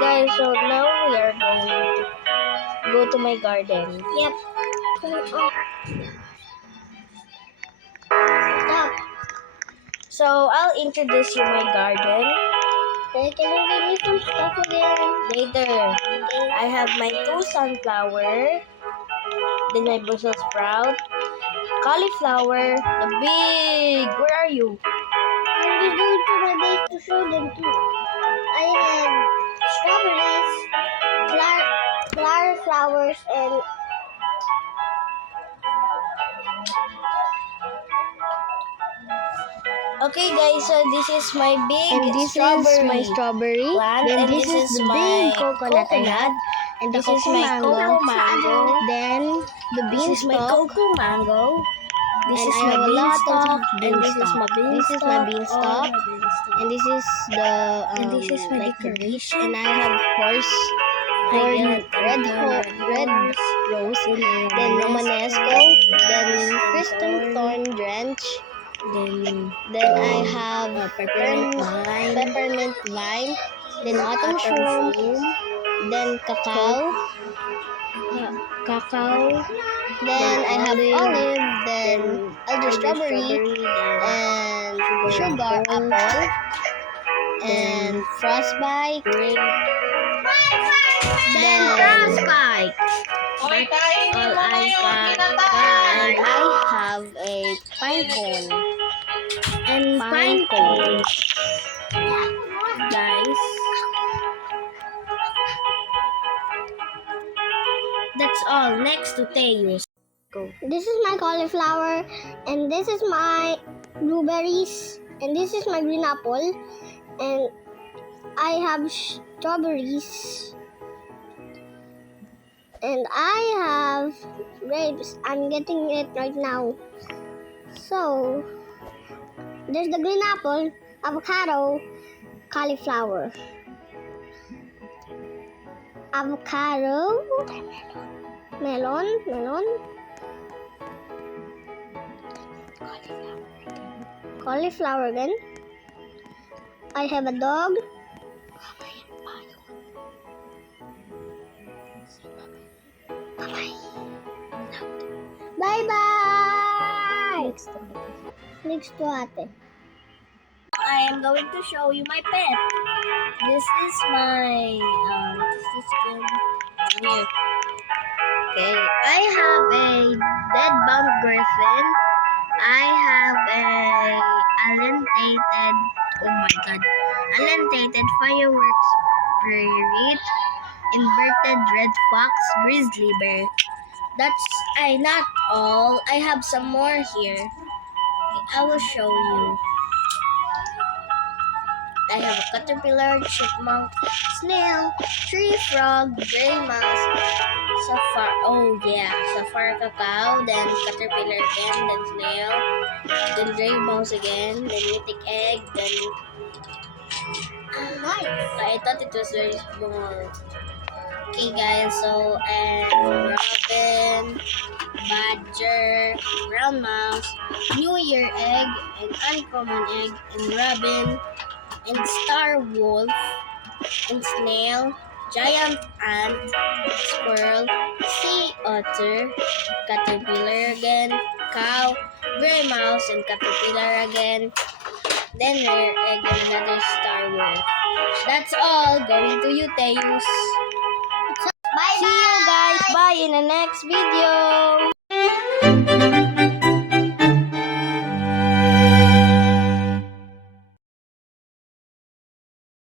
guys, so now we are going to go to my garden. Yep. Stop. So I'll introduce you my garden Hey, can you give me some stuff again? later. I have my 2 sunflower, then my Brussels sprout, cauliflower, the big. Where are you? I'm just going to my base to show them too. I have strawberries, flower flowers, and Okay guys, so this is my big and this strawberry is my strawberry. plant, Then and this is the big coconut I had. And this the is cocoa my mango. cocoa mango. Then the This is my beanstalk. cocoa mango. This And is I my have a lot beanstalk, of and this is my beanstalk. This is my all beanstalk. my beanstalk. And this is the And this is my like the decoration. and I have horse I horn got red red rose, Then I have then Romanesco, Romanesco, then Crystal Crystal Thorn Drench, then then I have peppermint vine, then autumn shroom, then cacao, then I have olive, then elder strawberry, and sugar apple, and frostbite, then frostbite. and I have a pine cone. And Pine cone. Guys, That's all. Next to Teus. Go. this is my cauliflower, and this is my blueberries, and this is my green apple, and I have strawberries, and I have grapes. I'm getting it right now. So there's the green apple, avocado, cauliflower, avocado, melon, cauliflower again. I have a dog. Bye-bye! Next to ate. I am going to show you my pet. This is my what is this again? Here. Okay, I have a dead bunk griffin. I have a alentated fireworks spirit, inverted red fox, grizzly bear. That's not all. I have some more here. Okay, I will show you. I have a caterpillar, chipmunk, snail, tree frog, gray mouse, sapphire cacao, then caterpillar again, then snail, then gray mouse again, then mythic egg, then I thought it was very small. Okay guys, so and robin, badger, brown mouse, New Year egg, and uncommon egg, and robin, and star wolf, and snail, giant ant, squirrel, sea otter, caterpillar again, cow, gray mouse, and caterpillar again, then rare egg, and another star wolf. That's all. Going to you, Teus. Bye-bye! See you guys. Bye in the next video.